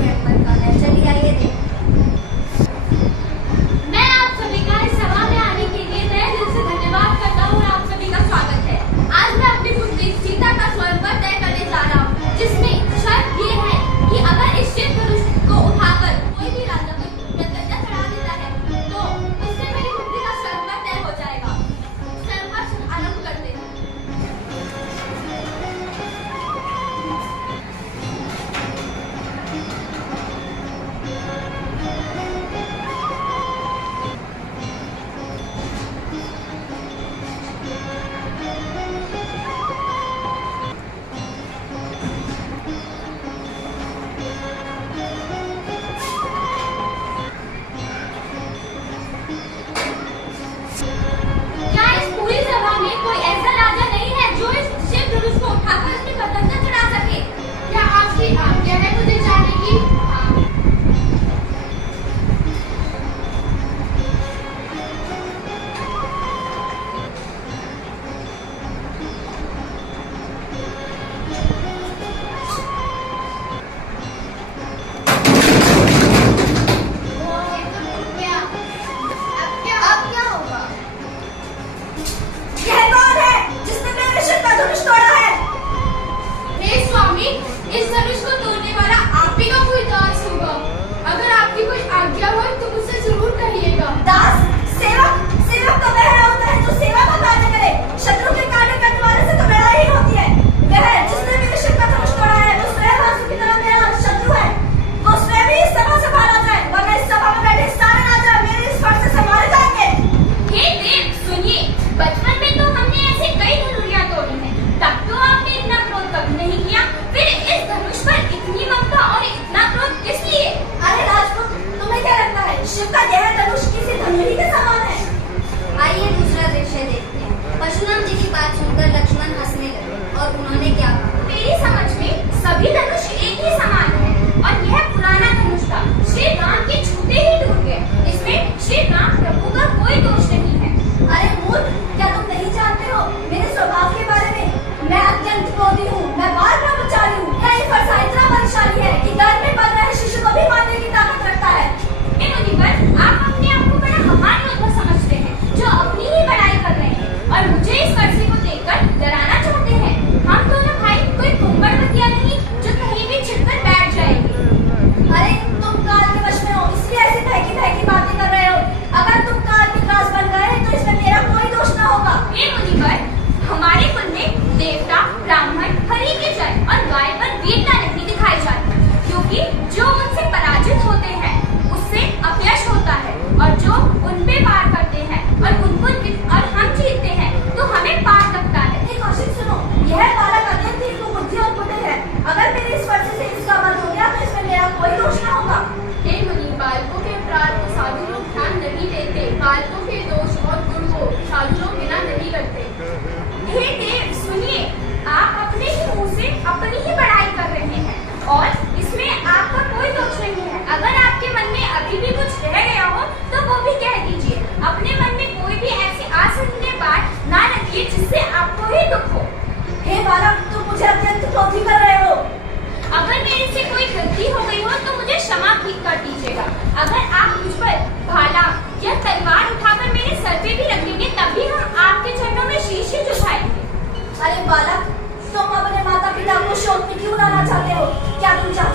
स्वयंवर का है। चलिए आइए देखते हैं। मैं आप सभी का इस सभा में आने के लिए तहे दिल से धन्यवाद करता हूँ और आप सभी का स्वागत है। आज मैं अपनी पुत्री सीता का स्वयंवर तय करने जा रहा हूँ, जिसमें शर्त ये है कि अगर इस शिव धनुष को उठाकर कोई भी राजा को प्रतिज्ञा चढ़ा देता है तो उससे मेरी पुत्री का स्वयंवर तय हो जाएगा। स्वयंवर आरंभ करते हैं। क्या इस पूरी सभा में कोई ऐसा राजा नहीं है जो इस शिव धनुष को उठाकर इसमें प्रतिज्ञा चढ़ा सके? क्या आपकी आज्ञा है मुझे जाने की? अब क्या होगा? यह कौन है जिसने मेरे शिव का धनुष तोड़ा है? हे स्वामी, इस धनुष को तोड़ने वाला आप ही का कोई दास होगा। अगर आपकी कोई आज्ञा हो तो मुझसे जरूर कहिएगा। दास? सेवक? सेवक तो वह होता है जो सेवा का कार्य करे। शत्रु के कार्य करने वाले से तो लड़ाई ही होती है। वह जिसने मेरे शिव का धनुष तोड़ा है वो स्वयं आंसू की तरह मेरा शत्रु है। वो स्वयं ही इस सभा से बाहर आ जाए वरना इस सभा में बैठे सारे राजा मेरे इस फट से मारे जाएंगे। हे देव, सुनिए, बचपन में तो हमने ऐसे कई धनुरियां तोड़ी हैं, तब तो आपने इतना क्रोध कभी नहीं किया। फिर इस धनुष पर इतनी ममता और इतना क्रोध किस लिए? अरे राजपूत, तुम्हें क्या लगता है शिव का यह धनुष किसी धनुरी के समान है? आइए दूसरा दृश्य देखते हैं। परशुराम जी की बात सुनकर लक्ष्मण हंसने लगे और उन्होंने क्या कहा? मेरी समझ में सभी धनुष एक ही समान है और यह पुराना धनुष था, श्री राम के छूते ही टूट गए। इसमें श्री राम प्रभु का कोई दोष नहीं है। अरे मूर्ख, क्या तुम नहीं जानते हो मेरे स्वभाव के बारे में? मैं अत्यंत क्रोधी हूँ, मैं बार ब्रह्मचारी हूँ। यह फरसा इतना बलशाली है कि गर्भ में पल रहे शिशु को भी मारने की ताकत रखता है। हे मुनिवर, आप अपने आप को बड़ा महान योद्धा समझते हैं जो अपनी ही बड़ाई कर रहे हैं और मुझे इस फरसे को देखकर डराना चाहते हैं। हम दोनों भाई कोई कुंभकर्णवतिया नहीं जो कहीं भी छिपकर बैठ जाएंगे। अरे तुम काल के वश में हो इसलिए ऐसी बहकी बहकी बातें कर रहे हो। अगर तुम काल के त्रास बन गए तो इसमें मेरा कोई दोष न होगा। हे मुनिवर, हमारे कुल में देवता, ब्राह्मण, हरि की जय और गाय पर वीरता नहीं दिखाई जाती, क्योंकि जो उनसे पराजित होते हैं उससे अपयश होता है और जो उन पे पार करते हैं और और हम जीतते हैं तो हमें पार लगता है। हे कौशिक सुनो, यह बालक अत्यंत ही कुबुद्धि और कुटिल है। अगर मेरे इस फरसे से इसका वध हो गया तो इसमें मेरा कोई दोष न होगा। हे मुनि, बालकों के अपराध को साधु लोग ध्यान नहीं देते, बालकों के दोष और गुण को साधु लोग बिना नहीं करते। हे देव, सुनिए, आप अपने ही मुंह से अपनी ही बड़ाई कर रहे हैं और इसमें आपका कोई दोष नहीं है। अगर आपके मन में अभी भी कुछ रह गया हो तो वो भी कह दीजिए। अपने मन में कोई भी ऐसी असहनीय बात ना रखिए जिससे आपको ही दुख हो। हे बालक, तुम मुझे अत्यंत क्रोधी कर रहे हो। अगर मेरे से कोई गलती हो गई हो तो मुझे क्षमा कर दीजिएगा। अगर आप मुझ पर भाला या तलवार उठाकर मेरे सर पे भी रखेंगे तभी हम आपके चरणों में शीश ही झुकाएंगे। अरे बालक, तुम अपने माता पिता को शोक में क्यों लाना चाहते हो? क्या तुम चाहते